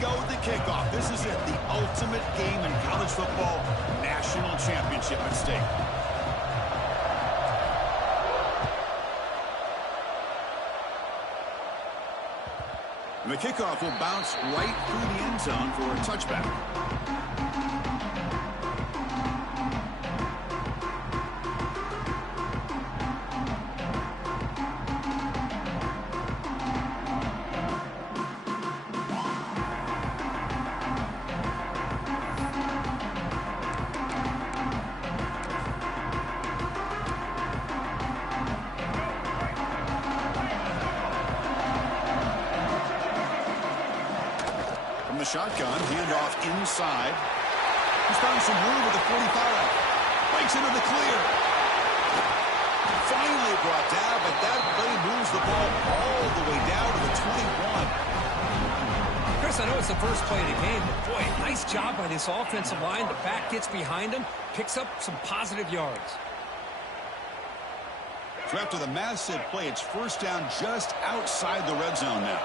go with the kickoff. This is it, the ultimate game in college football, national championship at stake. And the kickoff will bounce right through the end zone for a touchback. Shotgun, handoff inside. He's found some room with the 45. Breaks into the clear. Finally brought down, but that play moves the ball all the way down to the 21. Chris, I know it's the first play of the game, but boy, nice job by this offensive line. The back gets behind him, picks up some positive yards. So after the massive play, it's first down just outside the red zone now.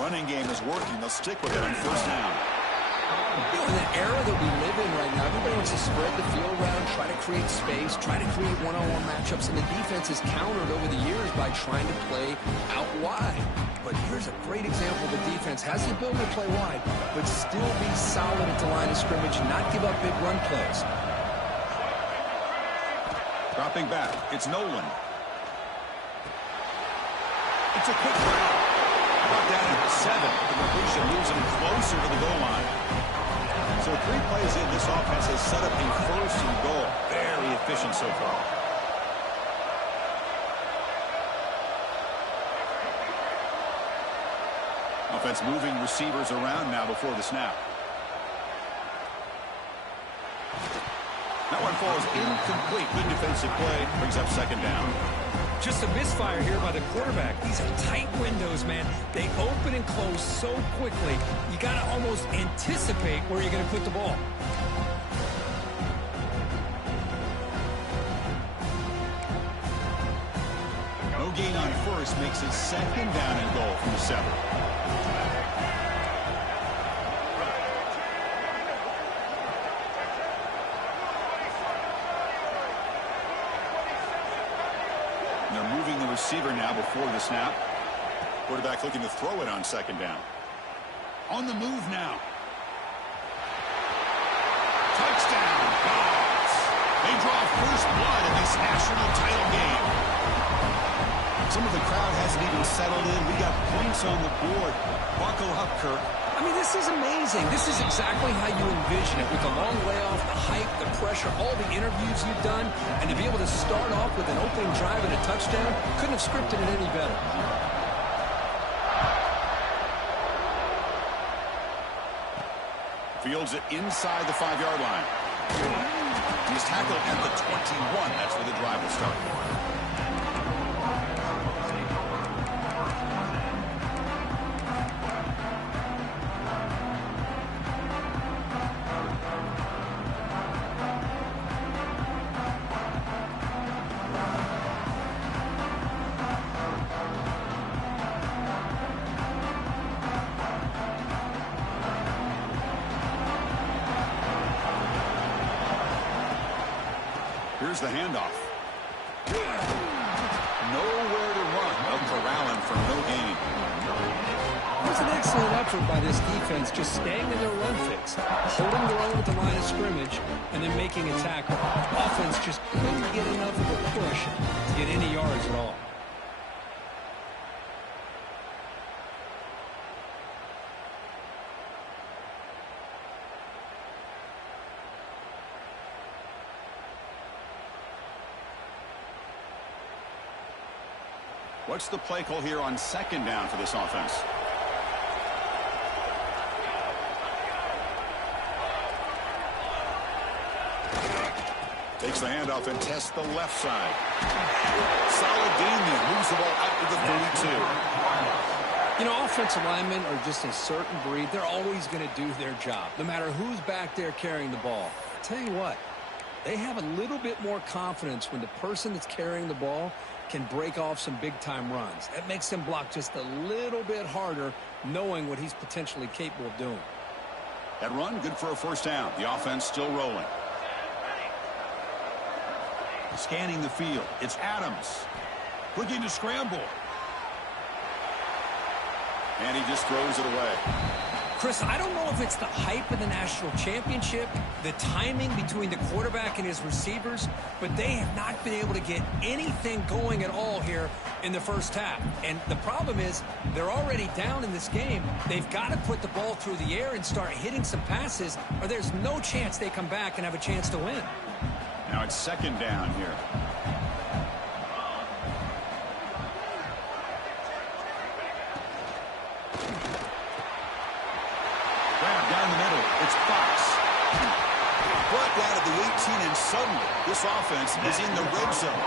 Running game is working. They'll stick with it on first down. You know, in the era that we live in right now, everybody wants to spread the field around, try to create space, try to create one-on-one matchups, and the defense has countered over the years by trying to play out wide. But here's a great example. The defense has the ability to play wide, but still be solid at the line of scrimmage, not give up big run plays. Dropping back, it's Nolan. It's a quick route. Brought down at 7. The completion moves him closer to the goal line. So 3 plays in, this offense has set up a first and goal. Very efficient so far. Offense moving receivers around now before the snap. That one falls incomplete. Good defensive play. Brings up second down. Just a misfire here by the quarterback. These are tight windows, man. They open and close so quickly. You got to almost anticipate where you're going to put the ball. No gain on first makes it second down and goal from the 7. They're moving the receiver now before the snap. Quarterback looking to throw it on second down. On the move now. Touchdown, Dogs. They draw first blood in this national title game. Some of the crowd hasn't even settled in. We got points on the board. Buckle up, Kirk. I mean, this is amazing. This is exactly how you envision it, with the long layoff, the hype, the pressure, all the interviews you've done, and to be able to start off with an opening drive and a touchdown, couldn't have scripted it any better. Fields it inside the 5-yard line. He's tackled at the 21. That's where the drive will start. Here's the handoff. Nowhere to run. They'll corral him for no gain. It was an excellent effort by this defense, just staying in their run fix, holding their own at the line of scrimmage, and then making a tackle. Offense just couldn't get enough of a push to get any yards at all. What's the play call here on second down for this offense? Takes the handoff and tests the left side. Solid gain there. Moves the ball out to the 32. You know, offensive linemen are just a certain breed. They're always going to do their job, no matter who's back there carrying the ball. I tell you what, They have a little bit more confidence when the person that's carrying the ball can break off some big-time runs. That makes them block just a little bit harder, knowing what he's potentially capable of doing. That run, good for a first down. The offense still rolling. Scanning the field. It's Adams. Looking to scramble. And he just throws it away. Chris, I don't know if it's the hype of the national championship, the timing between the quarterback and his receivers, but they have not been able to get anything going at all here in the first half. And the problem is they're already down in this game. They've got to put the ball through the air and start hitting some passes, or there's no chance they come back and have a chance to win. Now it's second down here. Down the middle, it's Fox. Brought down at the 18, and suddenly this offense is in the red zone.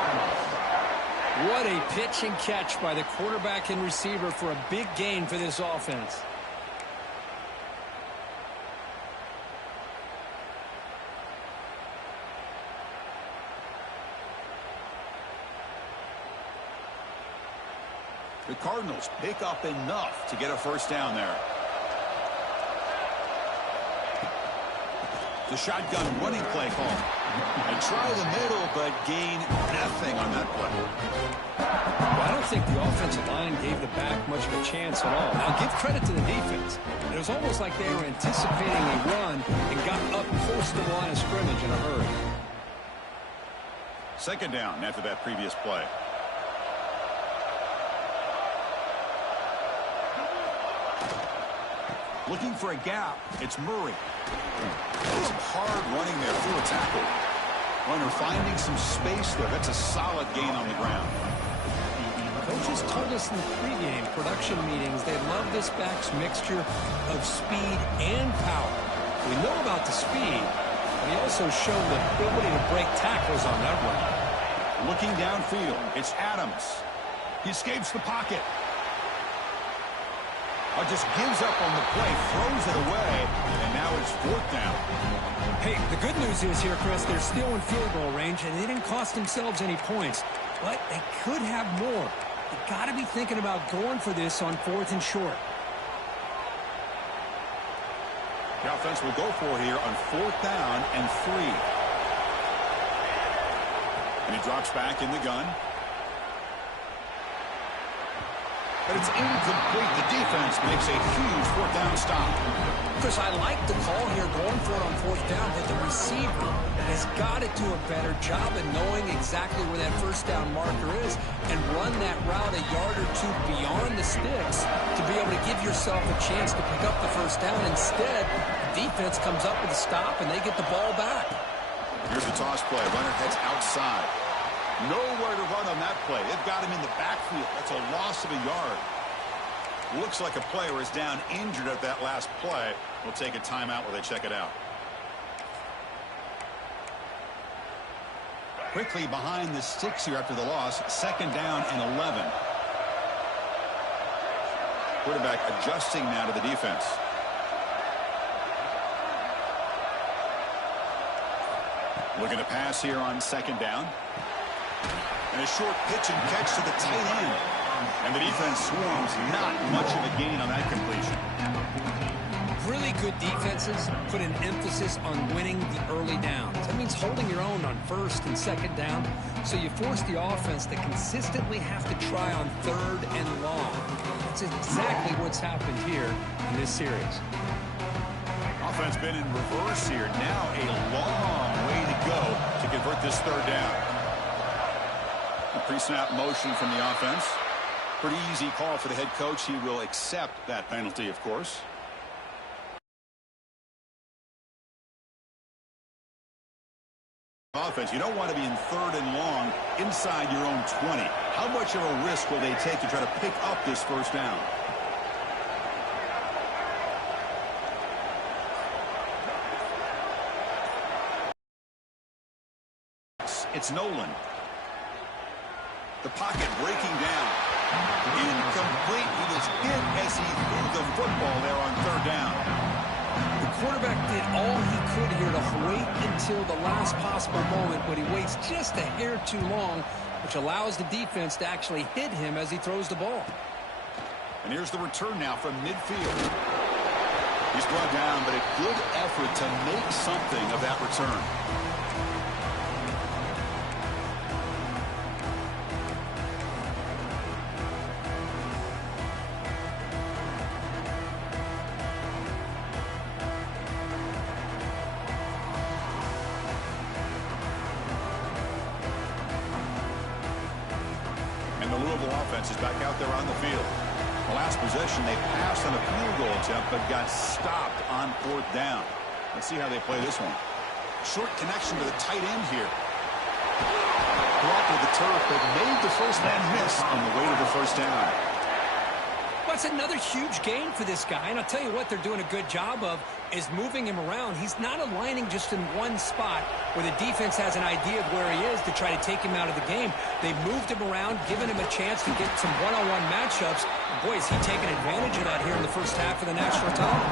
What a pitch and catch by the quarterback and receiver for a big gain for this offense. The Cardinals pick up enough to get a first down there. The shotgun running play call. And try the middle, but gain nothing on that play. Well, I don't think the offensive line gave the back much of a chance at all. Now, give credit to the defense. It was almost like they were anticipating a run and got up close to the line of scrimmage in a hurry. Second down after that previous play. Looking for a gap. It's Murray. Some hard running there through a tackle. Runner finding some space there. That's a solid gain on the ground. Coaches told us in the pregame production meetings they love this back's mixture of speed and power. We know about the speed, but he also showed the ability to break tackles on that run. Looking downfield, it's Adams. He escapes the pocket. Just gives up on the play, throws it away, and now it's fourth down. Hey, the good news is here, Chris, they're still in field goal range, and they didn't cost themselves any points, but they could have more. You got to be thinking about going for this on fourth and short. The offense will go for here on fourth down and 3. And he drops back in the gun. But it's incomplete. The defense makes a huge fourth down stop. Chris, I like the call here going for it on fourth down, but the receiver has got to do a better job of knowing exactly where that first down marker is and run that route a yard or two beyond the sticks to be able to give yourself a chance to pick up the first down. Instead, the defense comes up with a stop and they get the ball back. Here's the toss play. Runner heads outside. Nowhere to run on that play. They've got him in the backfield. That's a loss of a yard. Looks like a player is down injured at that last play. We'll take a timeout while they check it out. Quickly behind the sticks here after the loss. Second down and 11. Quarterback adjusting now to the defense. Looking to pass here on second down. And a short pitch and catch to the tight end. And the defense swarms. Not much of a gain on that completion. Really good defenses put an emphasis on winning the early downs. That means holding your own on first and second down. So you force the offense to consistently have to try on third and long. That's exactly what's happened here in this series. Offense been in reverse here. Now a long way to go to convert this third down. A pre-snap motion from the offense. Pretty easy call for the head coach. He will accept that penalty, of course. Offense, you don't want to be in third and long inside your own 20. How much of a risk will they take to try to pick up this first down? It's Nolan. The pocket breaking down. Incomplete. He was hit as he threw the football there on third down. The quarterback did all he could here to wait until the last possible moment, but he waits just a hair too long, which allows the defense to actually hit him as he throws the ball. And here's the return now from midfield. He's brought down, but a good effort to make something of that return. And the Louisville offense is back out there on the field. The last possession, they passed on a field goal attempt, but got stopped on 4th down. Let's see how they play this one. Short connection to the tight end here. Brought to the turf, but made the first man miss on the way to the first down. Well, it's another huge gain for this guy, and I'll tell you what they're doing a good job of is moving him around. He's not aligning just in one spot where the defense has an idea of where he is to try to take him out of the game. They moved him around, giving him a chance to get some one-on-one matchups. Boy, is he taking advantage of that here in the first half of the national title.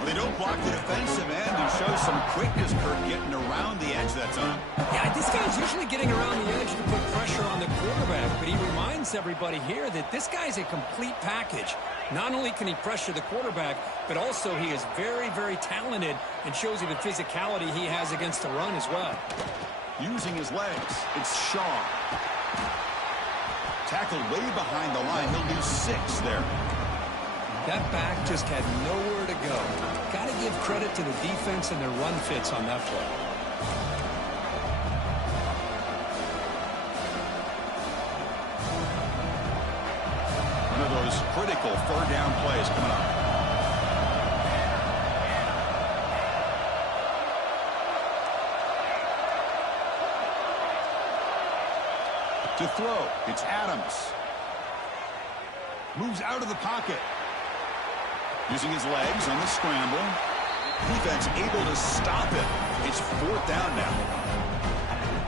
Well, they don't block the defensive end and show some quickness, Kirk, getting around the edge that time. Yeah, this guy's usually getting around the edge to put pressure on the quarterback, but he reminds everybody here that this guy's a complete package. Not only can he pressure the quarterback, but also he is very, very talented and shows you the physicality he has against the run as well. Using his legs, it's Shaw. Tackled way behind the line. He'll lose 6 there. That back just had nowhere to go. Got to give credit to the defense and their run fits on that play. One of those critical 3rd down plays coming up. To throw, it's Adams. Moves out of the pocket. Using his legs on the scramble. Defense able to stop it. It's 4th down now.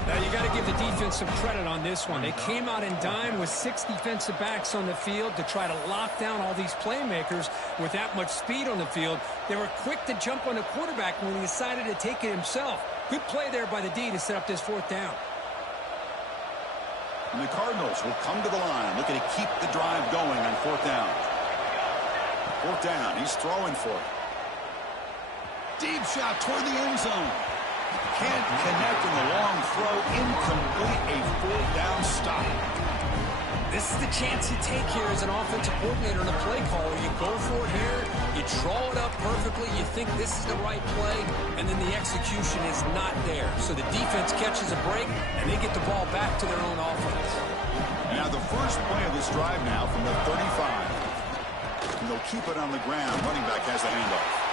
Now, you got to give the defense some credit on this one. They came out in dime with 6 defensive backs on the field to try to lock down all these playmakers with that much speed on the field. They were quick to jump on the quarterback when he decided to take it himself. Good play there by the D to set up this 4th down. And the Cardinals will come to the line, looking to keep the drive going on 4th down. 4th down, he's throwing for it. Deep shot toward the end zone. Can't connect in the long throw. Incomplete, a 4th down stop. This is the chance you take here as an offensive coordinator and a play caller. You go for it here, you draw it up perfectly, you think this is the right play, and then the execution is not there. So the defense catches a break, and they get the ball back to their own offense. Now the first play of this drive now from the 35. And they'll keep it on the ground. Running back has the handoff.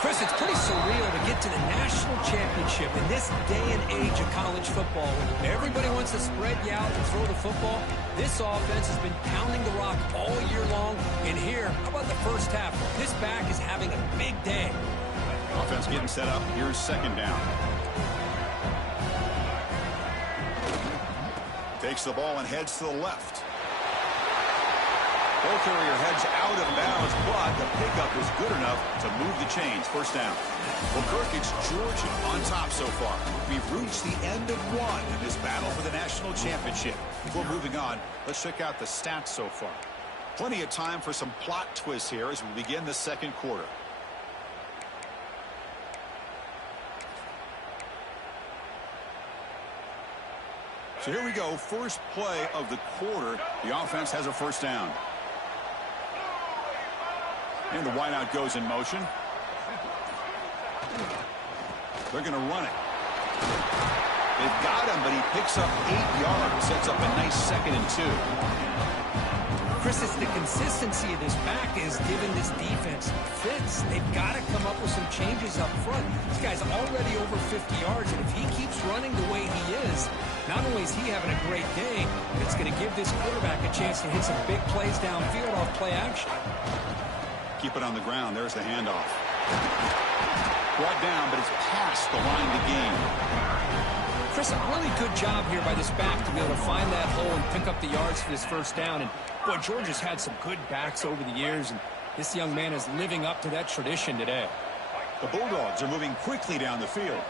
Chris, it's pretty surreal to get to the national championship in this day and age of college football. When everybody wants to spread you out and throw the football, this offense has been pounding the rock all year long. And here, how about the first half? This back is having a big day. Offense getting set up. Here's 2nd down. Takes the ball and heads to the left. Ball carrier heads out of bounds, but the pickup is good enough to move the chains. 1st down. Well, Kirk, it's Georgia on top so far. We've reached the end of 1 in this battle for the national championship. Before moving on, let's check out the stats so far. Plenty of time for some plot twists here as we begin the 2nd quarter. So here we go. First play of the quarter. The offense has a 1st down. And the wideout goes in motion. They're going to run it. They've got him, but he picks up 8 yards. Sets up a nice 2nd and 2. Chris, it's the consistency of this back is giving this defense fits. They've got to come up with some changes up front. This guy's already over 50 yards, and if he keeps running the way he is, not only is he having a great day, but it's going to give this quarterback a chance to hit some big plays downfield off play action. Keep it on the ground. There's the handoff. Brought down, but it's past the line to gain. Chris, a really good job here by this back to be able to find that hole and pick up the yards for this 1st down. And, boy, Georgia's had some good backs over the years, and This young man is living up to that tradition today. The Bulldogs are moving quickly down the field.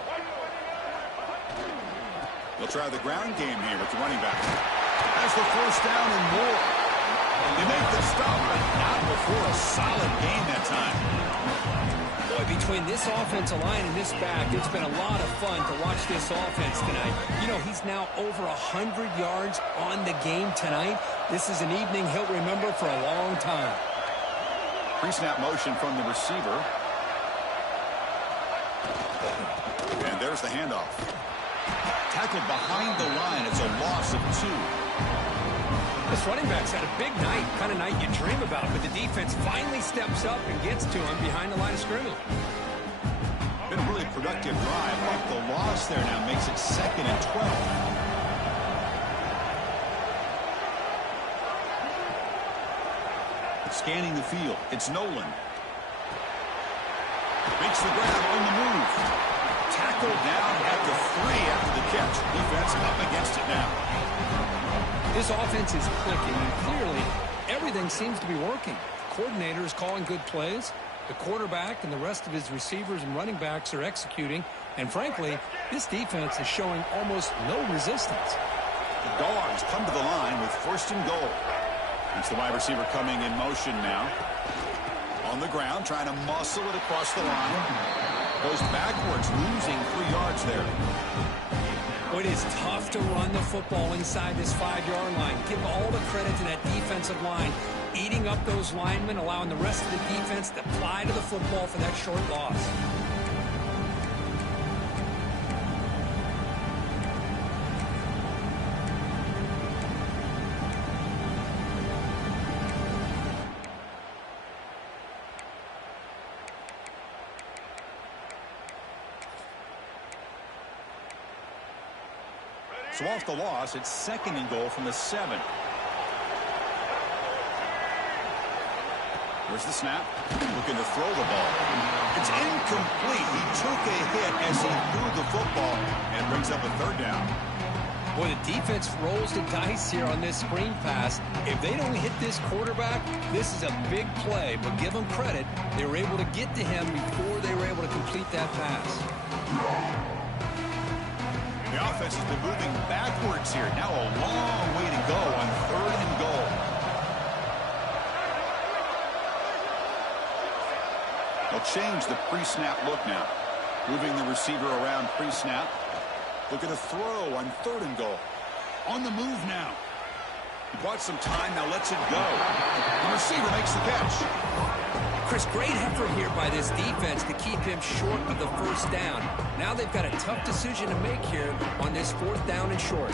They'll try the ground game here with the running back. That's the first down and more. They make the stop, but not before a solid gain that time. Boy, between this offensive line and this back, it's been a lot of fun to watch this offense tonight. You know, he's now over 100 yards on the game tonight. This is an evening he'll remember for a long time. Pre-snap motion from the receiver. And there's the handoff. Tackled behind the line. It's a loss of 2. This running back's had a big night, kind of night you dream about, but the defense finally steps up and gets to him behind the line of scrimmage. Been a really productive drive, but the loss there now makes it 2nd and 12. Scanning the field, it's Nolan. Makes the grab on the move. Tackled down at the 3 after the catch. Defense up against it now. This offense is clicking, and clearly everything seems to be working. The coordinator is calling good plays. The quarterback and the rest of his receivers and running backs are executing. And frankly, this defense is showing almost no resistance. The Dogs come to the line with 1st and goal. It's the wide receiver coming in motion now. On the ground, trying to muscle it across the line. Goes backwards, losing 3 yards there. It is tough to run the football inside this 5-yard line. Give all the credit to that defensive line, eating up those linemen, allowing the rest of the defense to fly to the football for that short loss. So off the loss, it's 2nd and goal from the 7. Where's the snap? Looking to throw the ball. It's incomplete. He took a hit as he threw the football and brings up a 3rd down. Boy, the defense rolls the dice here on this screen pass. If they don't hit this quarterback, this is a big play. But give them credit. They were able to get to him before they were able to complete that pass. The offense has been moving backwards here. Now a long way to go on 3rd and goal. They'll change the pre-snap look now. Moving the receiver around pre-snap. Looking to throw on 3rd and goal. On the move now. He bought some time, now lets it go. The receiver makes the catch. Chris, great effort here by this defense to keep him short of the 1st down. Now they've got a tough decision to make here on this 4th down and short.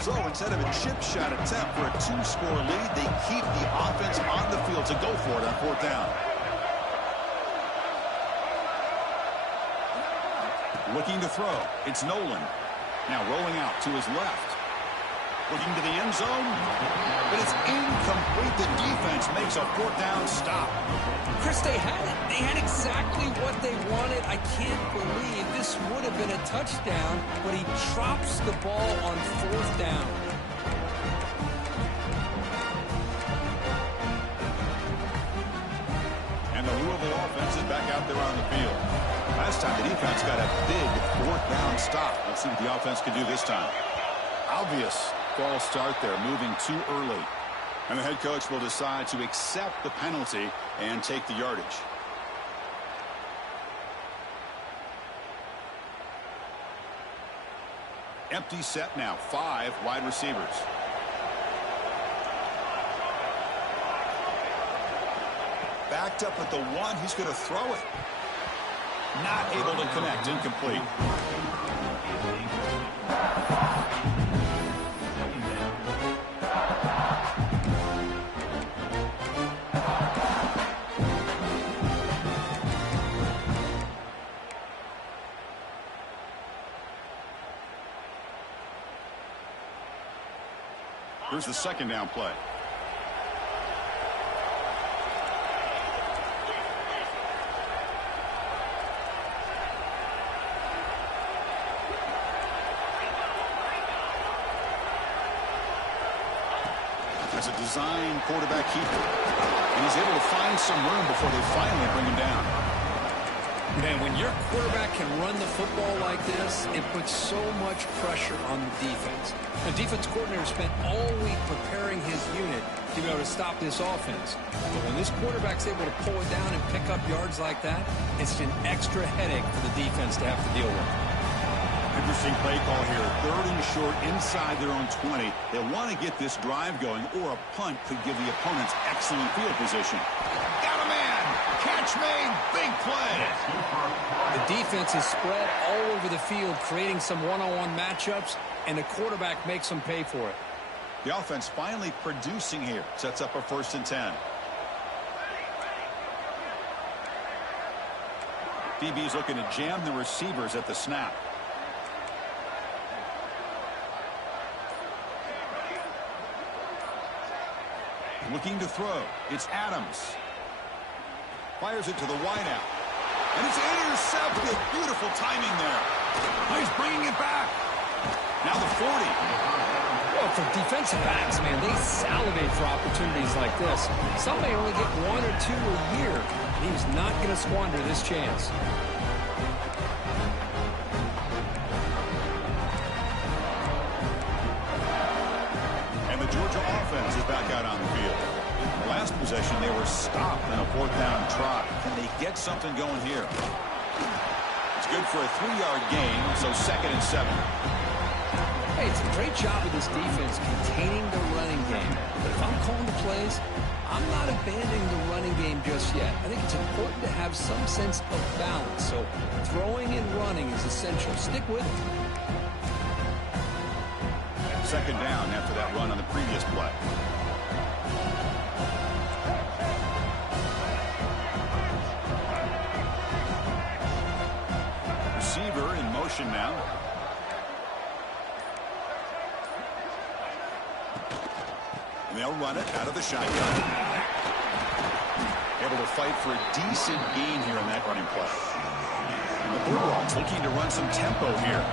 So instead of a chip shot attempt for a 2-score lead, they keep the offense on the field to go for it on 4th down. Looking to throw. It's Nolan. Now rolling out to his left. Looking to the end zone. But it's incomplete. The defense makes a 4th down stop. Chris, they had it. They had exactly what they wanted. I can't believe this would have been a touchdown, but he drops the ball on 4th down. And the Louisville offense is back out there on the field. Last time the defense got a big 4th down stop. Let's see what the offense can do this time. Obvious false start there, moving too early. And the head coach will decide to accept the penalty and take the yardage. Empty set now, 5 wide receivers. Backed up at the 1, he's going to throw it. Not able to connect, incomplete. Here's the 2nd down play. As a design quarterback keeper. And he's able to find some room before they finally bring him down. Man, when your quarterback can run the football like this, it puts so much pressure on the defense. The defense coordinator spent all week preparing his unit to be able to stop this offense. But when this quarterback's able to pull it down and pick up yards like that, it's an extra headache for the defense to have to deal with. Interesting play call here. 3rd and short inside their own 20. They want to get this drive going, or a punt could give the opponents excellent field position. Got a man. Catch made. Big play. The defense is spread all over the field, creating some one-on-one matchups, and the quarterback makes them pay for it. The offense finally producing here. Sets up a 1st and 10. DB's looking to jam the receivers at the snap. Looking to throw. It's Adams. Fires it to the wideout. And it's intercepted. Beautiful timing there. Oh, he's bringing it back. Now the 40. Well, for defensive backs, man, they salivate for opportunities like this. Some may only get 1 or 2 a year. He's not going to squander this chance. And the Georgia offense is back out on the field. The last possession, they were stopped in a 4th down trot. Can they get something going here? It's good for a 3-yard gain, so 2nd and 7. Hey, it's a great job of this defense containing the running game. But if I'm calling the plays, I'm not abandoning the running game just yet. I think it's important to have some sense of balance. So throwing and running is essential. Stick with it. 2nd down after that run on the previous play. Receiver in motion now. And they'll run it out of the shotgun. Able to fight for a decent gain here in that running play. And the Bulldogs looking to run some tempo here.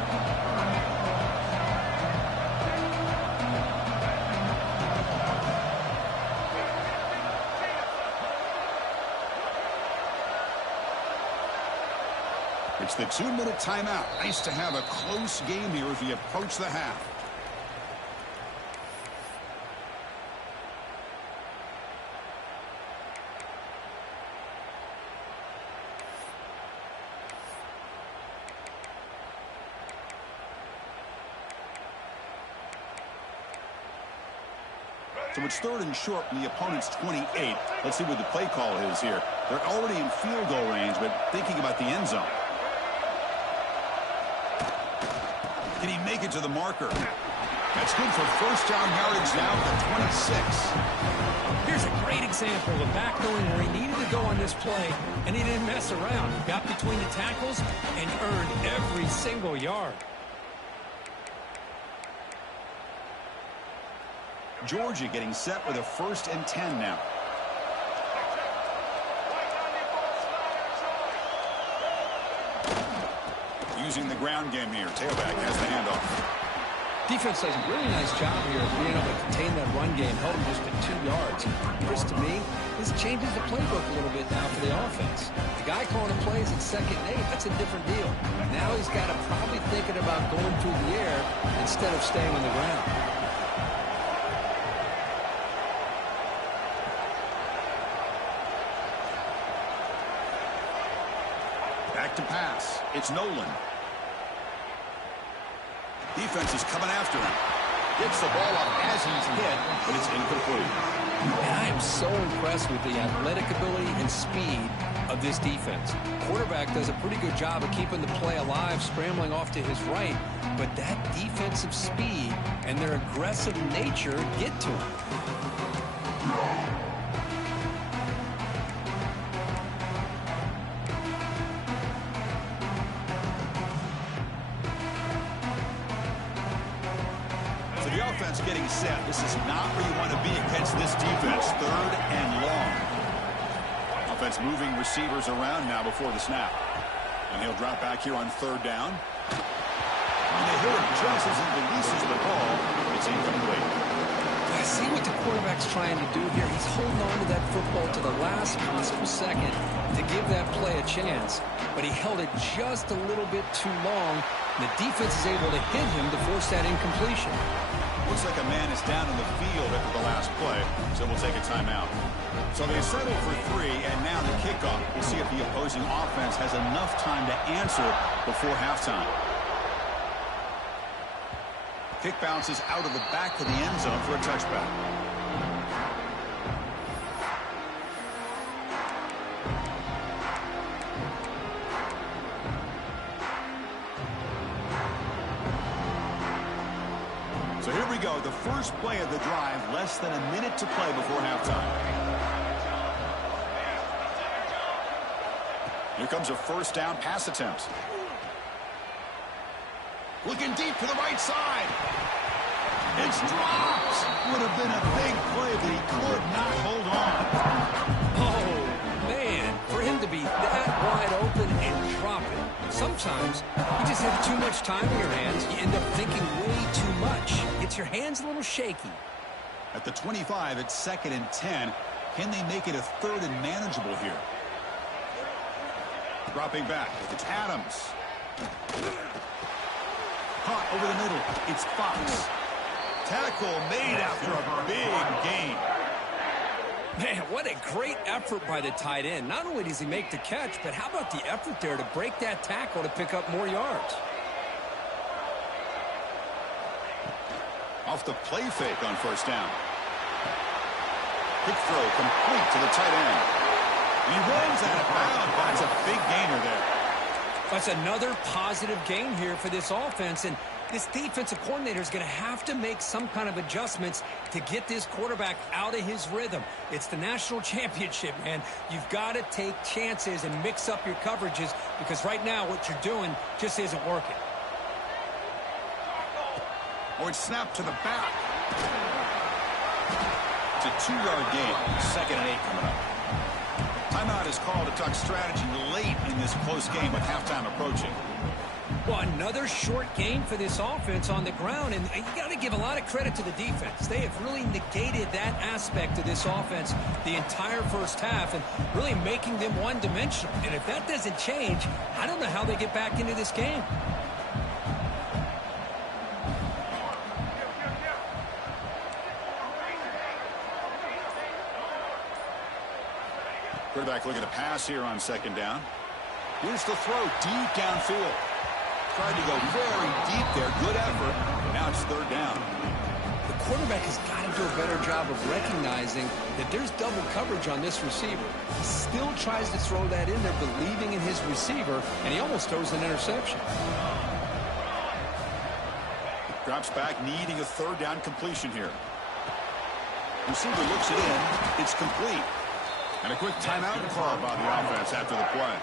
It's the 2-minute timeout. Nice to have a close game here as we approach the half. So it's 3rd and short from the opponent's 28. Let's see what the play call is here. They're already in field goal range, but thinking about the end zone. Can he make it to the marker? That's good for 1st down yardage now at the 26. Here's a great example of back knowing where he needed to go on this play, and he didn't mess around. Got between the tackles and earned every single yard. Georgia getting set with a 1st and 10 now. Using the ground game here. Tailback has the handoff. Defense does a really nice job here of being able to contain that run game, held him just at 2 yards. Chris, to me, this changes the playbook a little bit now for the offense. The guy calling the plays at 2nd and 8, that's a different deal. Now he's got to probably thinking about going through the air instead of staying on the ground. Back to pass. It's Nolan. Defense is coming after him. Gets the ball up as he's hit, but it's incomplete. And I am so impressed with the athletic ability and speed of this defense. Quarterback does a pretty good job of keeping the play alive, scrambling off to his right, but that defensive speed and their aggressive nature get to him. Getting set. This is not where you want to be against this defense. 3rd and long. Offense moving receivers around now before the snap. And he'll drop back here on 3rd down. And they hit him just as he releases the ball. It's incomplete. I see what the quarterback quarterback's trying to do here, he's holding on to that football to the last possible second to give that play a chance. But he held it just a little bit too long. The defense is able to hit him to force that incompletion. Looks like a man is down in the field after the last play, so we'll take a timeout. So they settle for 3, and now the kickoff. We'll see if the opposing offense has enough time to answer before halftime. Kick bounces out of the back of the end zone for a touchback. So here we go, the first play of the drive, less than a minute to play before halftime. Here comes a first down pass attempt. Looking deep to the right side. It's dropped. Would have been a big play, but he could not hold on. Oh, man, for him to be that wide open and drop it. Sometimes you just have too much time in your hands. You end up thinking way too much. Gets your hands a little shaky. At the 25, it's 2nd and 10. Can they make it a 3rd and manageable here? Dropping back. It's Adams. Caught over the middle. It's Fox. Tackle made after a big gain. Man, what a great effort by the tight end. Not only does he make the catch, but how about the effort there to break that tackle to pick up more yards? Off the play fake on first down. Quick throw complete to the tight end. And he runs out of bounds. That's a big gainer there. That's another positive gain here for this offense, and this defensive coordinator is going to have to make some kind of adjustments to get this quarterback out of his rhythm. It's the national championship, man. You've got to take chances and mix up your coverages because right now what you're doing just isn't working. Or it's snapped to the back. It's a 2-yard gain. 2nd and 8 coming up. Timeout is called to talk strategy late in this close game with halftime approaching. Well, another short game for this offense on the ground, and you got to give a lot of credit to the defense. They have really negated that aspect of this offense the entire first half and really making them one-dimensional. And if that doesn't change, I don't know how they get back into this game. Quarterback looking to pass here on 2nd down. Here's the throw deep downfield. Tried to go very deep there. Good effort. Now it's 3rd down. The quarterback has got to do a better job of recognizing that there's double coverage on this receiver. He still tries to throw that in there, believing in his receiver, and he almost throws an interception. Drops back, needing a 3rd down completion here. Receiver looks it in. It's complete. And a quick timeout called by the offense after the play.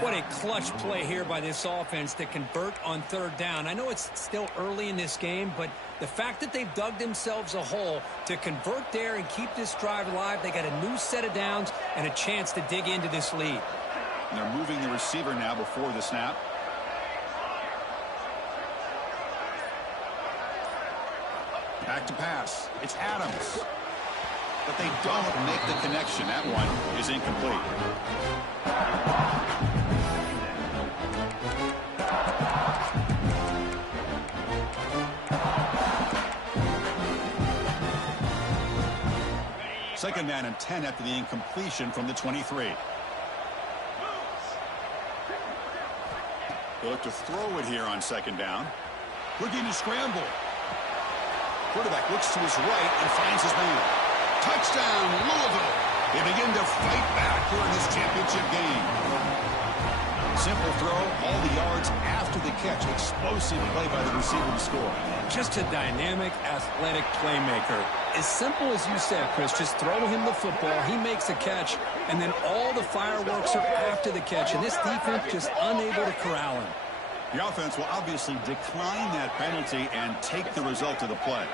What a clutch play here by this offense to convert on 3rd down. I know it's still early in this game, but the fact that they've dug themselves a hole to convert there and keep this drive alive, they got a new set of downs and a chance to dig into this lead. And they're moving the receiver now before the snap. Back to pass. It's Adams. But they don't make the connection. That one is incomplete. Second down and 10 after the incompletion from the 23. They look to throw it here on 2nd down. Looking to scramble. Quarterback looks to his right and finds his man. Touchdown, Louisville. They begin to fight back here in this championship game. Simple throw, all the yards after the catch. Explosive play by the receiver to score. Just a dynamic, athletic playmaker. As simple as you said, Chris, just throw him the football, he makes a catch, and then all the fireworks are after the catch, and this defense just unable to corral him. The offense will obviously decline that penalty and take the result of the play.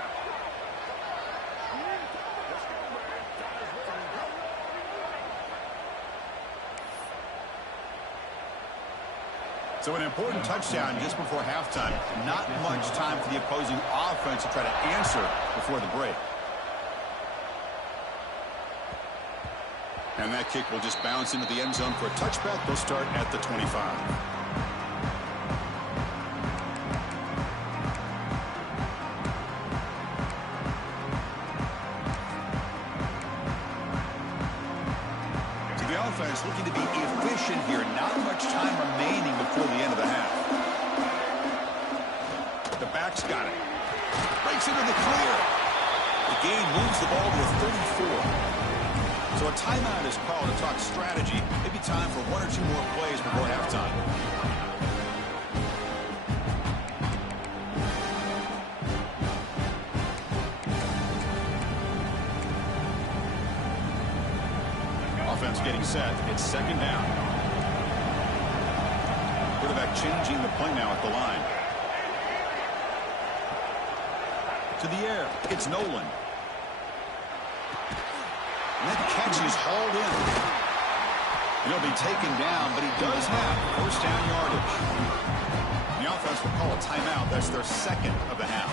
So an important touchdown just before halftime. Not much time for the opposing offense to try to answer before the break. And that kick will just bounce into the end zone for a touchback. They'll start at the 25. Offense looking to be efficient here. Not much time remaining before the end of the half. The back's got it. Breaks into the clear. The gain moves the ball to the 34. So a timeout is called to talk strategy. Maybe time for one or two more plays before halftime. Offense getting set. It's second down. Quarterback changing the play now at the line. To the air. It's Nolan. And that catch is hauled in. He'll be taken down, but he does have first down yardage. The offense will call a timeout. That's their second of the half.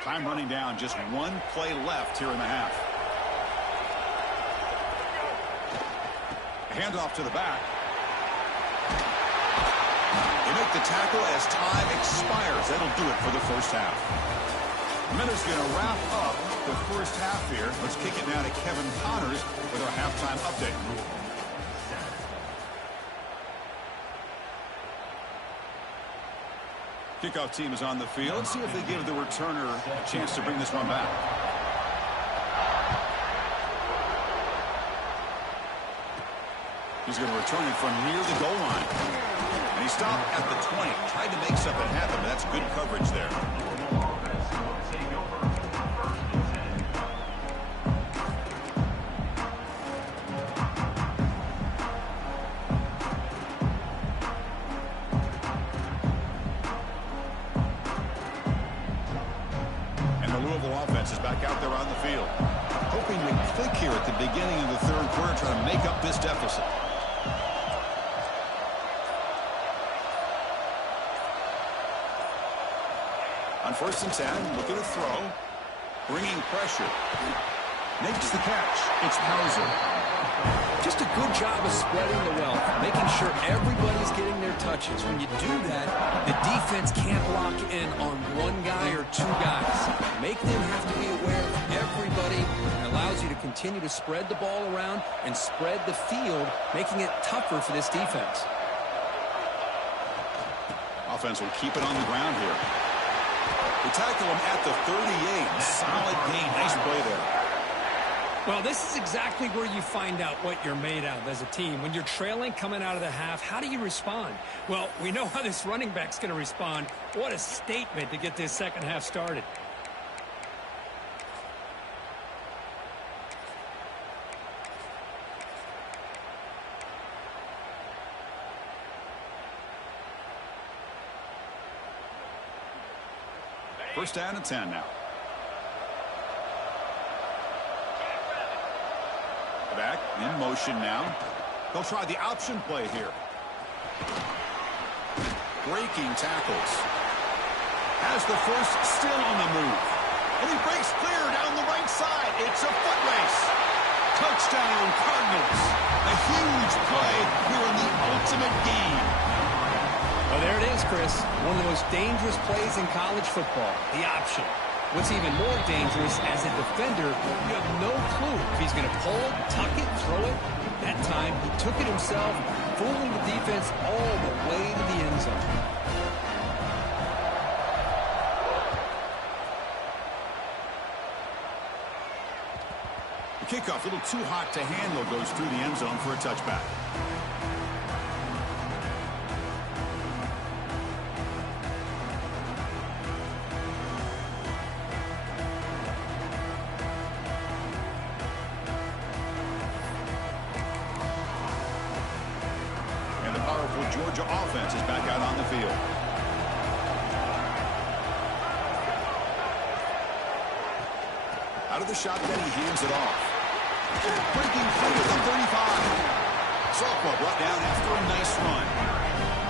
Time running down, just one play left here in the half. Handoff to the back. They make the tackle as time expires. That'll do it for the first half. Minutes going to wrap up the first half here. Let's kick it now to Kevin Connors with our halftime update. Kickoff team is on the field. Let's see if they give the returner a chance to bring this one back. He's going to return it from near the goal line. And he stopped at the 20. Tried to make something happen, but that's good coverage there. Is back out there on the field. Hoping to click here at the beginning of the third quarter, trying to make up this deficit. On 1st and 10, looking to throw. Bringing pressure. Makes the catch. It's Hauser. Just a good job of spreading the wealth, making sure everybody's getting their touches. When you do that, the defense can't lock in on one guy or two guys. Make them have to be aware of everybody. It allows you to continue to spread the ball around and spread the field, making it tougher for this defense. Offense will keep it on the ground here. They tackle him at the 38. Solid gain. Nice play there. Well, this is exactly where you find out what you're made of as a team. When you're trailing coming out of the half, how do you respond? Well, we know how this running back's going to respond. What a statement to get this second half started. First down and 10 now. Back in motion now. They'll try the option play here. Breaking tackles. Has the first, still on the move. And he breaks clear down the right side. It's a foot race. Touchdown, Cardinals. A huge play here in the ultimate game. Well, there it is, Chris. One of the most dangerous plays in college football. The option. What's even more dangerous, as a defender, you have no clue if he's going to pull it, tuck it, throw it. That time, he took it himself, fooling the defense all the way to the end zone. The kickoff, a little too hot to handle, goes through the end zone for a touchback. Georgia offense is back out on the field. Out of the shotgun, he hands it off. Breaking free at the 35. Softball brought down after a nice run.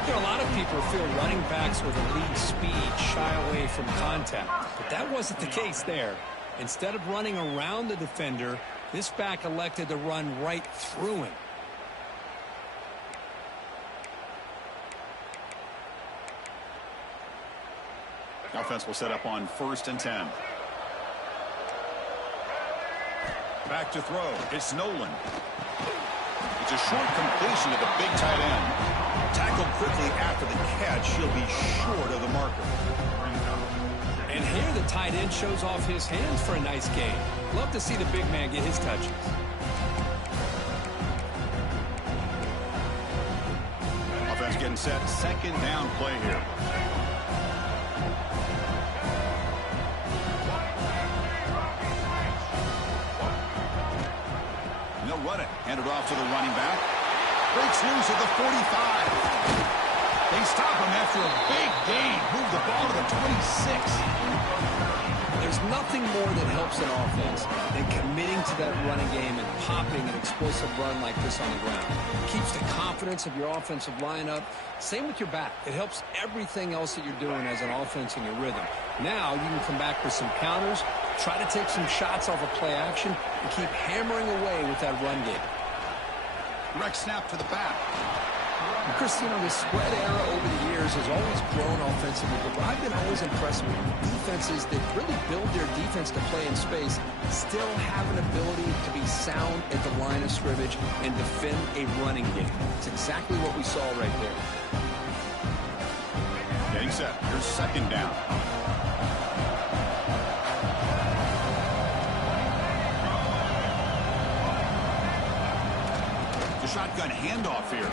You know, a lot of people feel running backs with elite speed shy away from contact, but that wasn't the case there. Instead of running around the defender, this back elected to run right through him. Offense will set up on 1st and 10. Back to throw. It's Nolan. It's a short completion to the big tight end. Tackled quickly after the catch. He'll be short of the marker. And here the tight end shows off his hands for a nice gain. Love to see the big man get his touches. Offense getting set. 2nd down play here. And they'll run it. Hand it off to the running back. Breaks loose at the 45. They stop him after a big gain. Move the ball to the 26. There's nothing more that helps an offense than committing to that running game and popping an explosive run like this on the ground. It keeps the confidence of your offensive lineup. Same with your back. It helps everything else that you're doing as an offense in your rhythm. Now you can come back with some counters, try to take some shots off of play action, and keep hammering away with that run game. Direct snap to the back. Chris, you know, the spread era over the years has always grown offensively, but what I've been always impressed with defenses that really build their defense to play in space still have an ability to be sound at the line of scrimmage and defend a running game. It's exactly what we saw right there. Getting set. Here's 2nd down. The shotgun handoff here.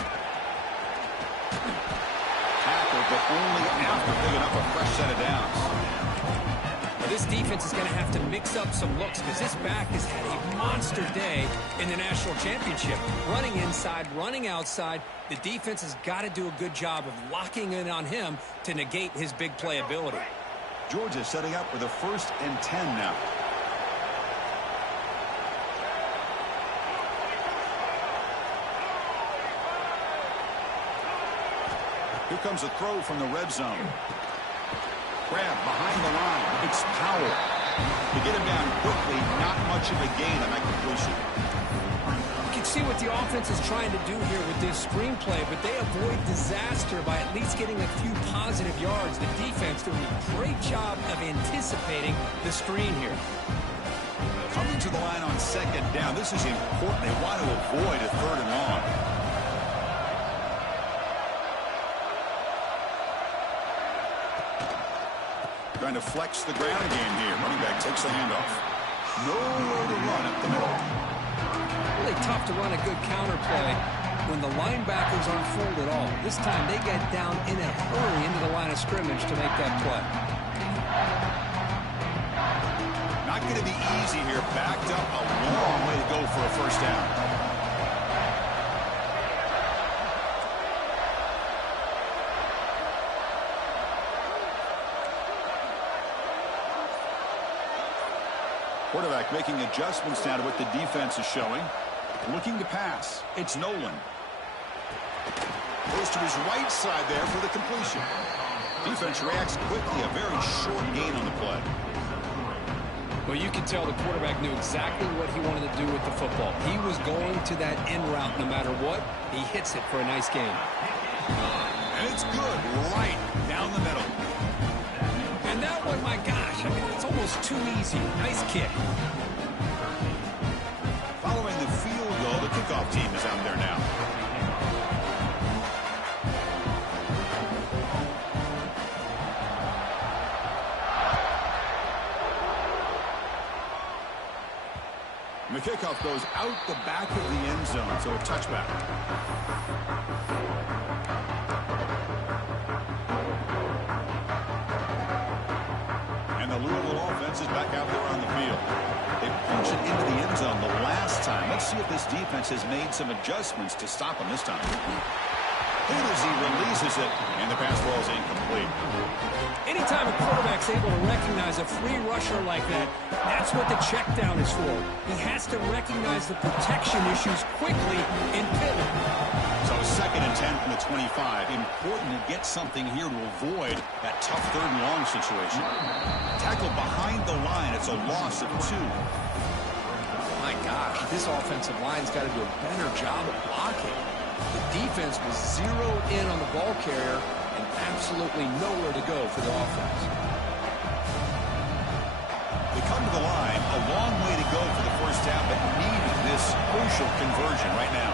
Tackled, but only after picking up a fresh set of downs. Well, this defense is going to have to mix up some looks because this back has had a monster day in the national championship. Running inside, running outside. The defense has got to do a good job of locking in on him to negate his big play ability. Georgia setting up for the 1st and 10 now. Here comes a throw from the red zone. Grab behind the line. It's Powell. To get him down quickly, not much of a gain on that completion. You can see what the offense is trying to do here with this screenplay, but they avoid disaster by at least getting a few positive yards. The defense doing a great job of anticipating the screen here. Coming to the line on 2nd down. This is important. They want to avoid a 3rd and long. Trying to flex the ground game here. Running back takes the handoff. Nowhere to run up the middle. Really tough to run a good counter play when the linebackers aren't fooled at all. This time they get down in a hurry into the line of scrimmage to make that play. Not going to be easy here. Backed up a long way to go for a 1st down. Quarterback making adjustments now to what the defense is showing. Looking to pass. It's Nolan. Goes to his right side there for the completion. Defense reacts quickly. A very short gain on the play. Well, you can tell the quarterback knew exactly what he wanted to do with the football. He was going to that end route no matter what. He hits it for a nice gain. And it's good. Right down the middle. And that one, my gosh, I mean, it's almost too easy. Nice kick. Following the field goal, the kickoff team is out there now. And the kickoff goes out the back of the end zone, so a touchback. The Louisville offense is back out there on the field. They punched it into the end zone the last time. Let's see if this defense has made some adjustments to stop them this time. As he releases it, and the pass ball is incomplete. Anytime a quarterback's able to recognize a free rusher like that, that's what the check down is for. He has to recognize the protection issues quickly and pivot. So 2nd and 10 from the 25. Important to get something here to avoid that tough 3rd and long situation. Tackle behind the line. It's a loss of 2. My gosh, this offensive line's got to do a better job of blocking. The defense was zeroed in on the ball carrier and absolutely nowhere to go for the offense. They come to the line, a long way to go for the first half, but need this crucial conversion right now.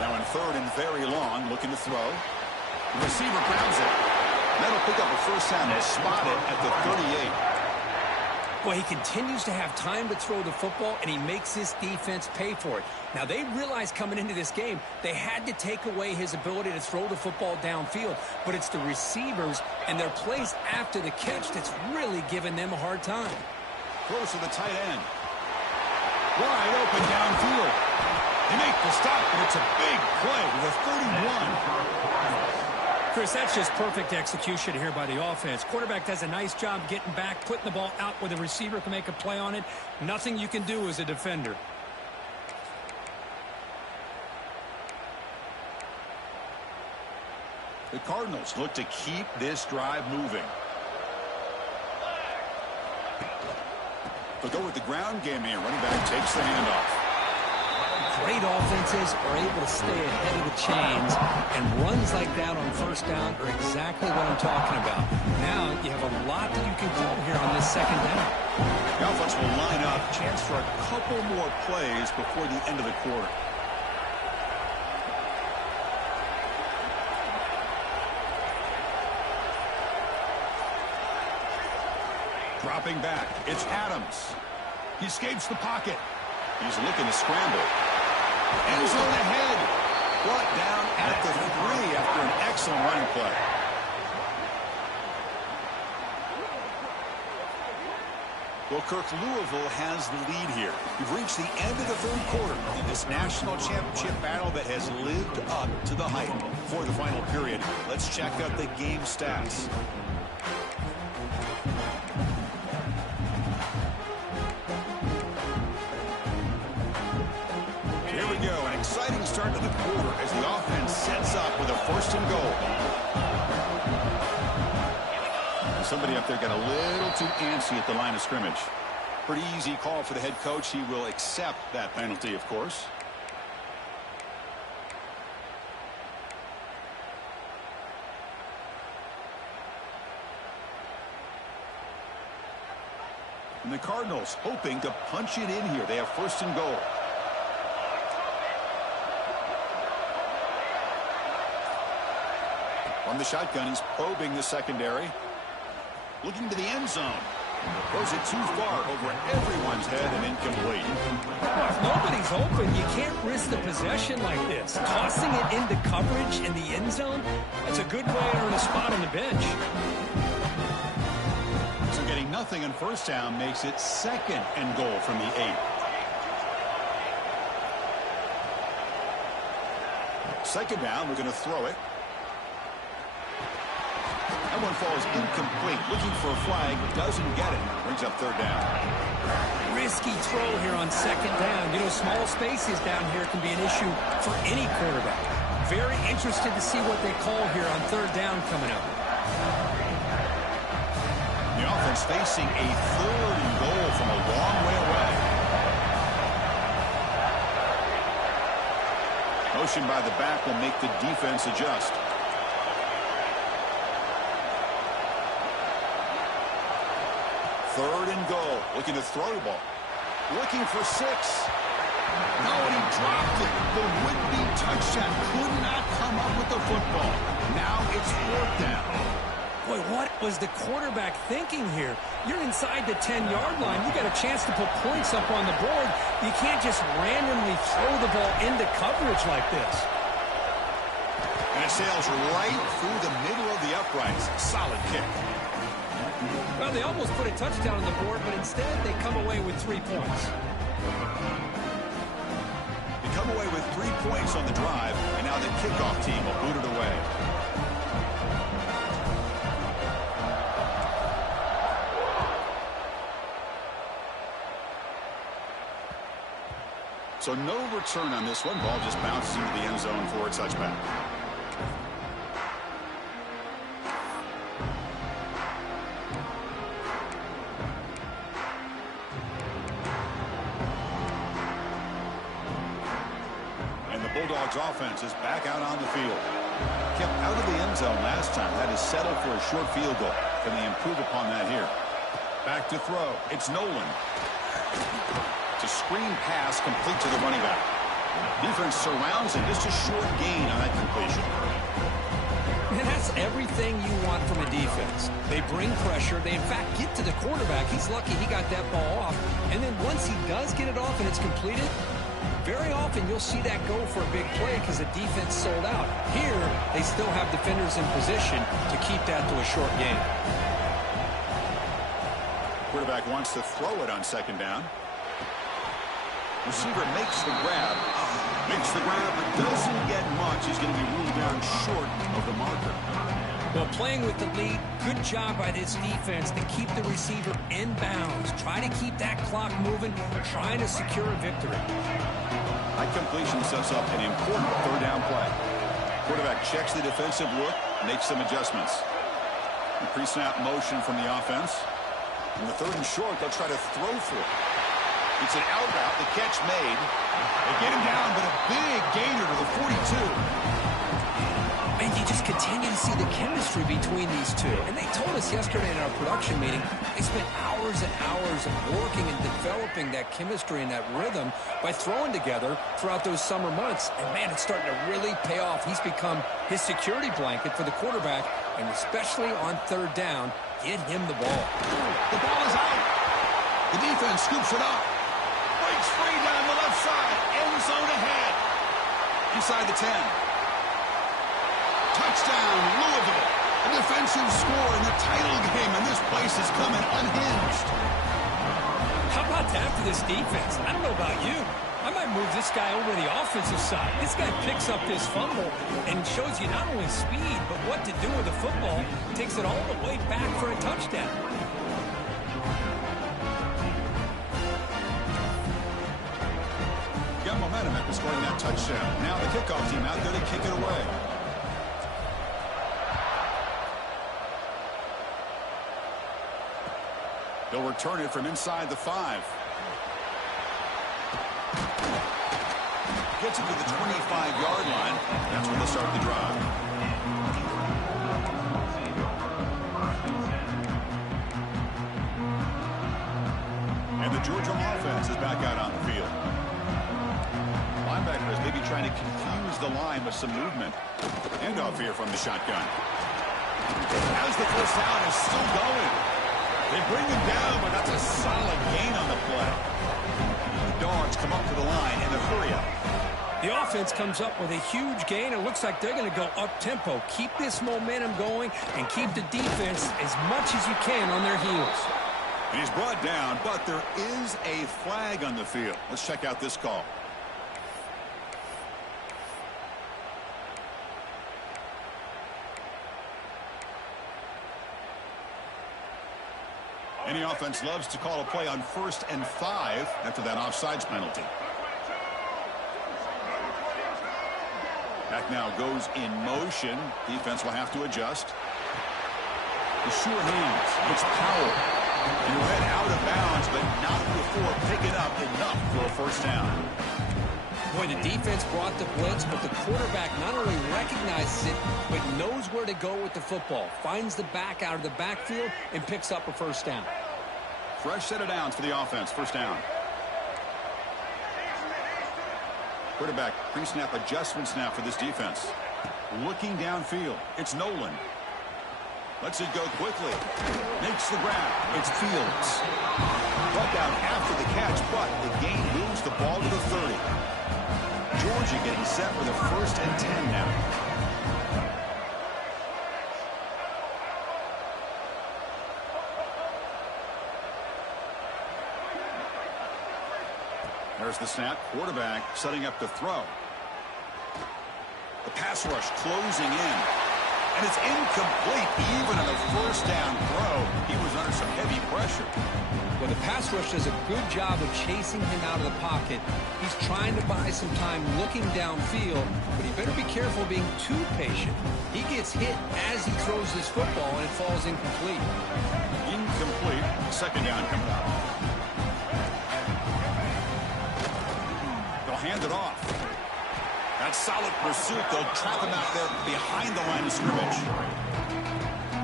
Now in 3rd and very long, looking to throw. The receiver grabs it. That'll pick up a first down and spot it at the 38. Well, he continues to have time to throw the football, and he makes this defense pay for it. Now, they realized coming into this game they had to take away his ability to throw the football downfield, but it's the receivers and their plays after the catch that's really giving them a hard time. Close to the tight end. Wide open downfield. They make the stop, but it's a big play with a 31. Chris, that's just perfect execution here by the offense. Quarterback does a nice job getting back, putting the ball out where the receiver can make a play on it. Nothing you can do as a defender. The Cardinals look to keep this drive moving. They'll go with the ground game here. Running back takes the handoff. Great offenses are able to stay ahead of the chains, and runs like that on 1st down are exactly what I'm talking about. Now you have a lot that you can call here on this 2nd down. The offense will line up. Chance for a couple more plays before the end of the quarter. Dropping back, it's Adams. He escapes the pocket. He's looking to scramble. End zone ahead. Brought down at the 3 after an excellent running play. Well, Kirk, Louisville has the lead here. We've reached the end of the 3rd quarter in this national championship battle that has lived up to the hype for the final period. Let's check out the game stats. Here we go, an exciting start to the quarter as the offense sets up with a 1st and goal. Somebody up there got a little too antsy at the line of scrimmage. Pretty easy call for the head coach. He will accept that penalty, of course. And the Cardinals hoping to punch it in here. They have 1st and goal. From the shotgun, he's probing the secondary. Looking to the end zone. Throws it too far over everyone's head and incomplete. Well, if nobody's open, you can't risk the possession like this. Tossing it into coverage in the end zone, that's a good way to earn a spot on the bench. So getting nothing on 1st down makes it 2nd and goal from the 8. 2nd down, we're going to throw it. That one falls incomplete. Looking for a flag, doesn't get it. Brings up 3rd down. Risky throw here on 2nd down. You know, small spaces down here can be an issue for any quarterback. Very interested to see what they call here on 3rd down coming up. The offense facing a 3rd and goal from a long way away. Motion by the back will make the defense adjust. 3rd and goal. Looking to throw the ball. Looking for 6. No, and he dropped it. The would-be touchdown could not come up with the football. Now it's 4th down. Boy, what was the quarterback thinking here? You're inside the 10-yard line. You got a chance to put points up on the board. You can't just randomly throw the ball into coverage like this. And it sails right through the middle of the uprights. Solid kick. Well, they almost put a touchdown on the board, but instead they come away with 3 points. They come away with 3 3 points on the drive, and now the kickoff team will boot it away. So no return on this one. Ball just bounces into the end zone for a touchback. Bulldogs offense is back out on the field. Kept out of the end zone last time. Had to settle for a short field goal. Can they improve upon that here? Back to throw. It's Nolan. It's a screen pass complete to the running back. Defense surrounds him. Just a short gain on that completion. And that's everything you want from a defense. They bring pressure. They, in fact, get to the quarterback. He's lucky he got that ball off. And then once he does get it off and it's completed, very often you'll see that go for a big play because the defense sold out. Here, they still have defenders in position to keep that to a short gain. Quarterback wants to throw it on second down. Receiver makes the grab. But doesn't get much. He's going to be ruled down short of the marker. Well, playing with the lead, good job by this defense to keep the receiver in bounds. Try to keep that clock moving, trying to secure a victory. That completion sets up an important third down play. Quarterback checks the defensive look, makes some adjustments. The pre-snap motion from the offense. In the third and short, they'll try to throw for it. It's an out route, the catch made. They get him down, but a big gainer to the 42. And you just continue to see the chemistry between these two. And they told us yesterday in our production meeting, they spent hours and hours of working and developing that chemistry and that rhythm by throwing together throughout those summer months. And, man, it's starting to really pay off. He's become his security blanket for the quarterback, and especially on third down, get him the ball. The ball is out. The defense scoops it up. Breaks free down the left side. End zone ahead. Inside the 10. Touchdown, Louisville. A defensive score in the title game, and this place is coming unhinged. How about that for this defense? I don't know about you. I might move this guy over to the offensive side. This guy picks up this fumble and shows you not only speed, but what to do with the football. Takes it all the way back for a touchdown. Got momentum after scoring that touchdown. Now the kickoff team out there to kick it away. They'll return it from inside the 5. Gets it to the 25-yard line. That's when they'll start the drive. And the Georgia offense is back out on the field. Linebackers maybe trying to confuse the line with some movement. Handoff here from the shotgun. As the first down is still going. They bring him down, but that's a solid gain on the play. The Dogs come up to the line in a hurry-up. The offense comes up with a huge gain. It looks like they're going to go up-tempo. Keep this momentum going and keep the defense as much as you can on their heels. And he's brought down, but there is a flag on the field. Let's check out this call. Any offense loves to call a play on 1st and 5 after that offsides penalty. Back now goes in motion. Defense will have to adjust. The sure hands. It's Powell. He went out of bounds, but not before picking up enough for a first down. Boy, the defense brought the blitz, but the quarterback not only recognizes it, but knows where to go with the football. Finds the back out of the backfield and picks up a first down. Fresh set of downs for the offense. First down. Quarterback pre-snap adjustment snap for this defense. Looking downfield. It's Nolan. Lets it go quickly. Makes the grab. It's Fields. Brought down after the catch, but the gain moves the ball to the 30. Georgia getting set for the 1st and 10 now. There's the snap. Quarterback setting up to throw. The pass rush closing in. And it's incomplete even on the first down throw. He was under some heavy pressure. Well, the pass rush does a good job of chasing him out of the pocket. He's trying to buy some time looking downfield, but he better be careful being too patient. He gets hit as he throws this football, and it falls incomplete. Incomplete. Second down coming up. They'll hand it off. That's solid pursuit. They'll trap him out there behind the line of scrimmage.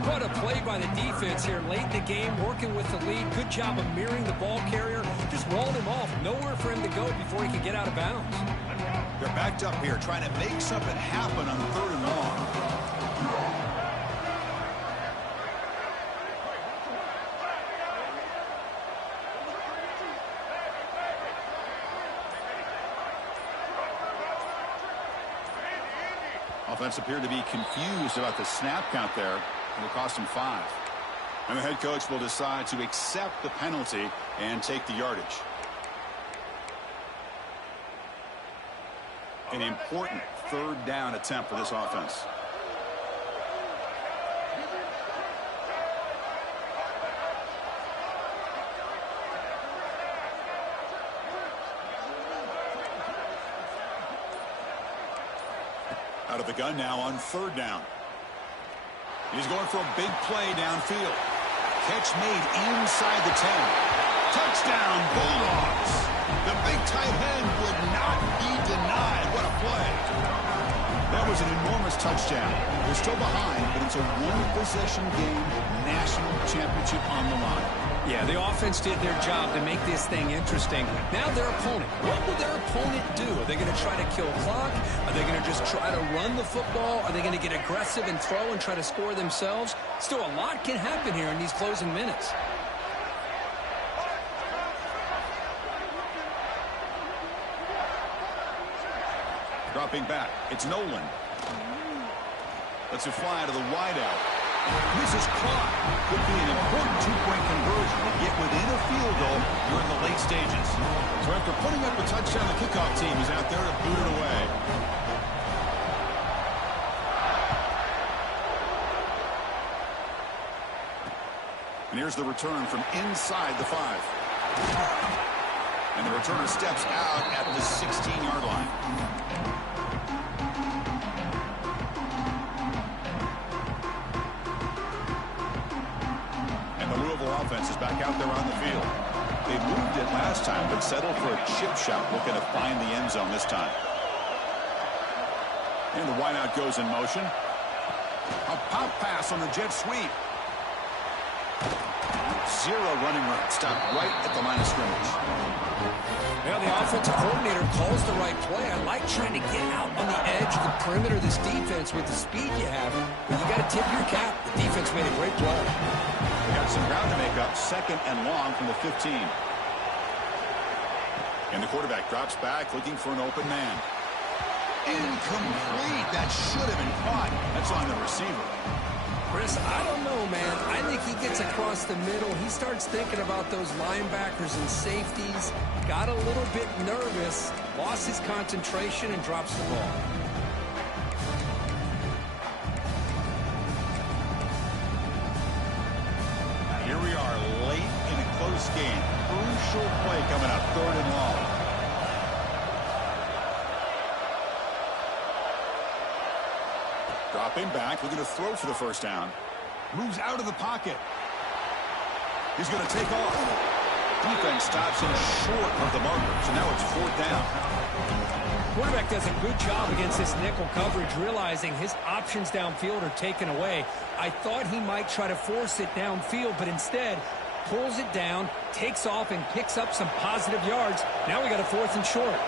What a play by the defense here late in the game, working with the lead. Good job of mirroring the ball carrier. Just rolled him off. Nowhere for him to go before he could get out of bounds. They're backed up here trying to make something happen on the 3rd and long. Offense appeared to be confused about the snap count there. It'll cost him 5. And the head coach will decide to accept the penalty and take the yardage. An important 3rd down attempt for this offense. Out of the gun now on 3rd down. He's going for a big play downfield. Catch made inside the 10. Touchdown, Bulldogs. The big tight end would not be denied. What a play. That was an enormous touchdown. They're still behind, but it's a one-possession game, national championship on the line. Yeah, the offense did their job to make this thing interesting. Now their opponent. What will their opponent do? Are they going to try to kill clock? Are they going to just try to run the football? Are they going to get aggressive and throw and try to score themselves? Still, a lot can happen here in these closing minutes. Dropping back, it's Nolan. Lets it fly to the wideout. Misses clock. Could be an important two-point conversion to get within a field goal during the late stages. So after putting up a touchdown, the kickoff team is out there to boot it away. And here's the return from inside the 5. And the returner steps out at the 16-yard line. Offense is back out there on the field. They moved it last time, but settled for a chip shot, looking to find the end zone this time. And the wideout goes in motion. A pop pass on the jet sweep. 0 running room. Stopped right at the line of scrimmage. Well, the offensive coordinator calls the right play. I like trying to get out on the edge of the perimeter of this defense with the speed you have. But you got to tip your cap. The defense made a great play. Got some ground to make up. 2nd and long from the 15. And the quarterback drops back looking for an open man. Incomplete. That should have been caught. That's on the receiver. Chris, I don't know, man. I think he gets across the middle. He starts thinking about those linebackers and safeties. Got a little bit nervous. Lost his concentration and drops the ball. Here we are late in a close game. Crucial play coming up, 3rd and long. Dropping back, looking to throw for the 1st down. Moves out of the pocket. He's going to take off. Defense stops him short of the marker, so now it's 4th down. Quarterback does a good job against this nickel coverage, realizing his options downfield are taken away. I thought he might try to force it downfield, but instead pulls it down, takes off, and picks up some positive yards. Now we got a 4th and short.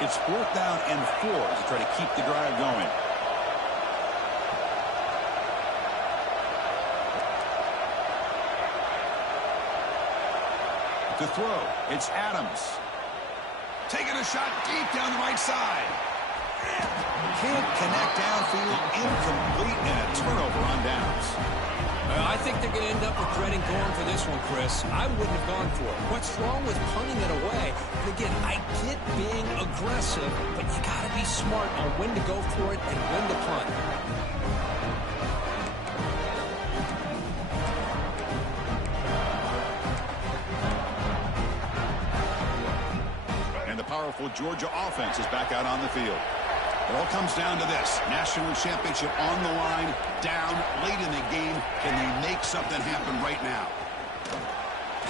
It's 4th down and 4 to try to keep the drive going. To throw, it's Adams. Taking a shot deep down the right side. Can't connect downfield, incomplete, and a turnover on downs. I think they're going to end up regretting going for this one, Chris. I wouldn't have gone for it. What's wrong with punting it away? And again, I get being aggressive, but you got to be smart on when to go for it and when to punt. And the powerful Georgia offense is back out on the field. It all comes down to this. National championship on the line, down late in the game. Can they make something happen right now?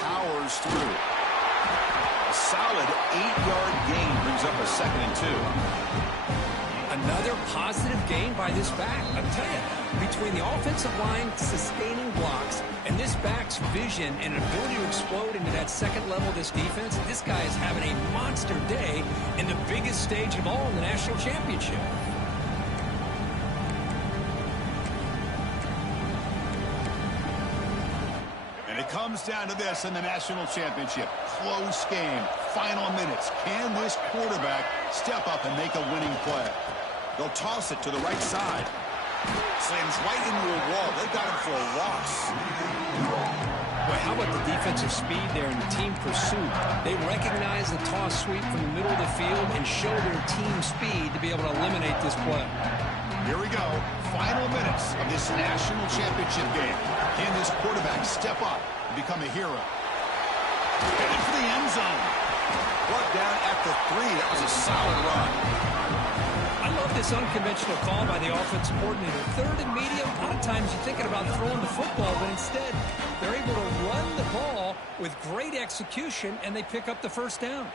Powers through. A solid 8-yard gain brings up a 2nd and 2. Another positive gain by this back. I'll tell you, between the offensive line sustaining blocks and this back's vision and ability to explode into that second level of this defense, this guy is having a monster day in the biggest stage of all in the national championship. And it comes down to this in the national championship. Close game. Final minutes. Can this quarterback step up and make a winning play? They'll toss it to the right side. Slams right into a wall. They got him for a loss. Boy, how about the defensive speed there in the team pursuit? They recognize the toss sweep from the middle of the field and show their team speed to be able to eliminate this play. Here we go. Final minutes of this national championship game. Can this quarterback step up and become a hero? Headed for the end zone. Brought down at the 3. That was a solid run. I love this unconventional call by the offensive coordinator. Third and medium, a lot of times you're thinking about throwing the football, but instead they're able to run the ball with great execution, and they pick up the first down.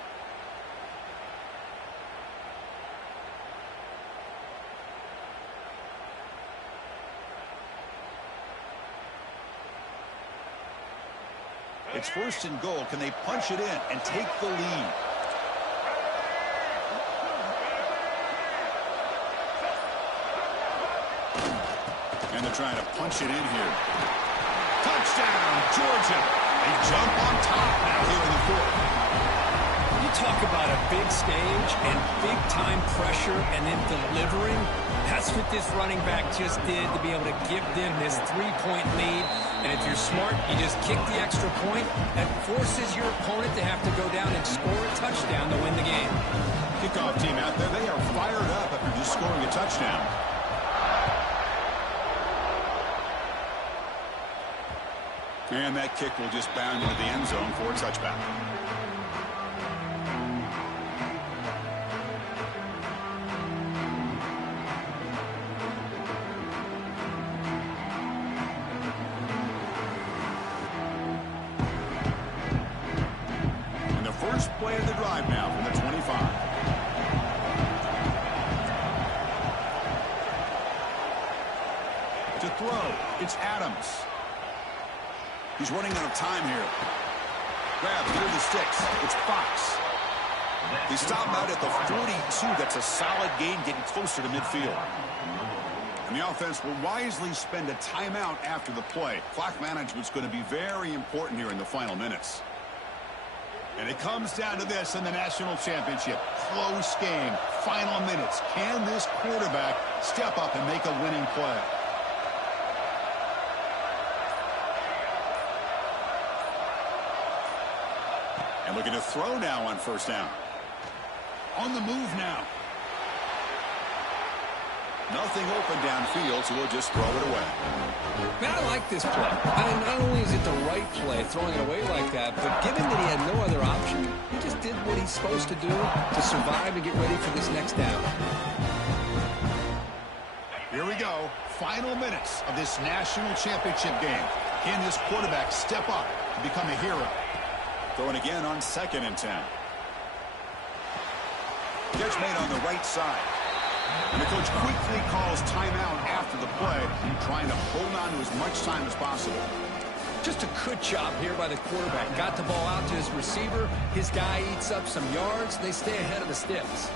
It's 1st and goal. Can they punch it in and take the lead? And they're trying to punch it in here. Touchdown, Georgia. They jump on top now here in the 4th. You talk about a big stage and big-time pressure and then delivering. That's what this running back just did to be able to give them this 3-point lead. And if you're smart, you just kick the extra point. That forces your opponent to have to go down and score a touchdown to win the game. Kickoff team out there, they are fired up after just scoring a touchdown. And that kick will just bound into the end zone for a touchback. And the first play of the drive now from the 25. To throw, it's Adams. He's running out of time here. Grabs near the sticks. It's Fox. They stop him out at the 42. That's a solid gain, getting closer to midfield. And the offense will wisely spend a timeout after the play. Clock management's going to be very important here in the final minutes. And it comes down to this in the national championship. Close game. Final minutes. Can this quarterback step up and make a winning play? And looking to throw now on 1st down. On the move now. Nothing open downfield, so we'll just throw it away. Man, I like this play. Not only is it the right play, throwing it away like that, but given that he had no other option, he just did what he's supposed to do to survive and get ready for this next down. Here we go. Final minutes of this national championship game. Can this quarterback step up and become a hero? Throwing again on 2nd and 10. Catch made on the right side. And the coach quickly calls timeout after the play, trying to hold on to as much time as possible. Just a good job here by the quarterback. Got the ball out to his receiver. His guy eats up some yards. They stay ahead of the sticks.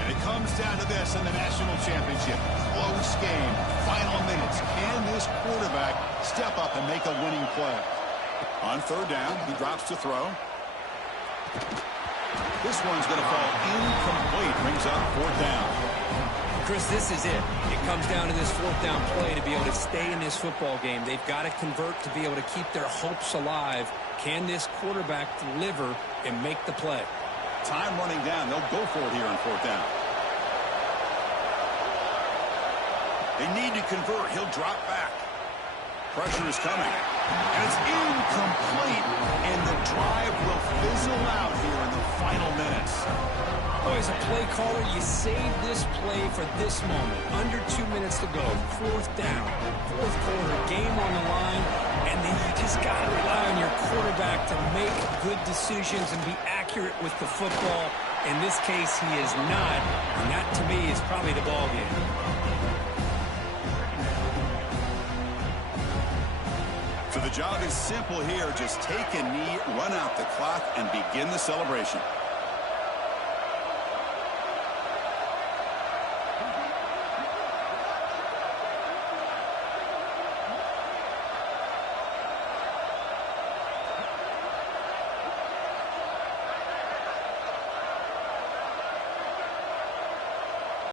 And it comes down to this in the national championship. Close game. Final minutes. Can this quarterback step up and make a winning play? On 3rd down, he drops to throw. This one's going to fall incomplete. Brings up 4th down. Chris, this is it. It comes down to this fourth down play to be able to stay in this football game. They've got to convert to be able to keep their hopes alive. Can this quarterback deliver and make the play? Time running down. They'll go for it here on fourth down. They need to convert. He'll drop back. Pressure is coming. And it's incomplete. And the drive will fizzle out here in the final minutes. Oh, as a play caller, you save this play for this moment. Under 2 minutes to go. Fourth down. Fourth quarter. Game on the line. And then you just got to rely on your quarterback to make good decisions and be accurate with the football. In this case, he is not. And that, to me, is probably the ball game. So the job is simple here. Just take a knee, run out the clock, and begin the celebration.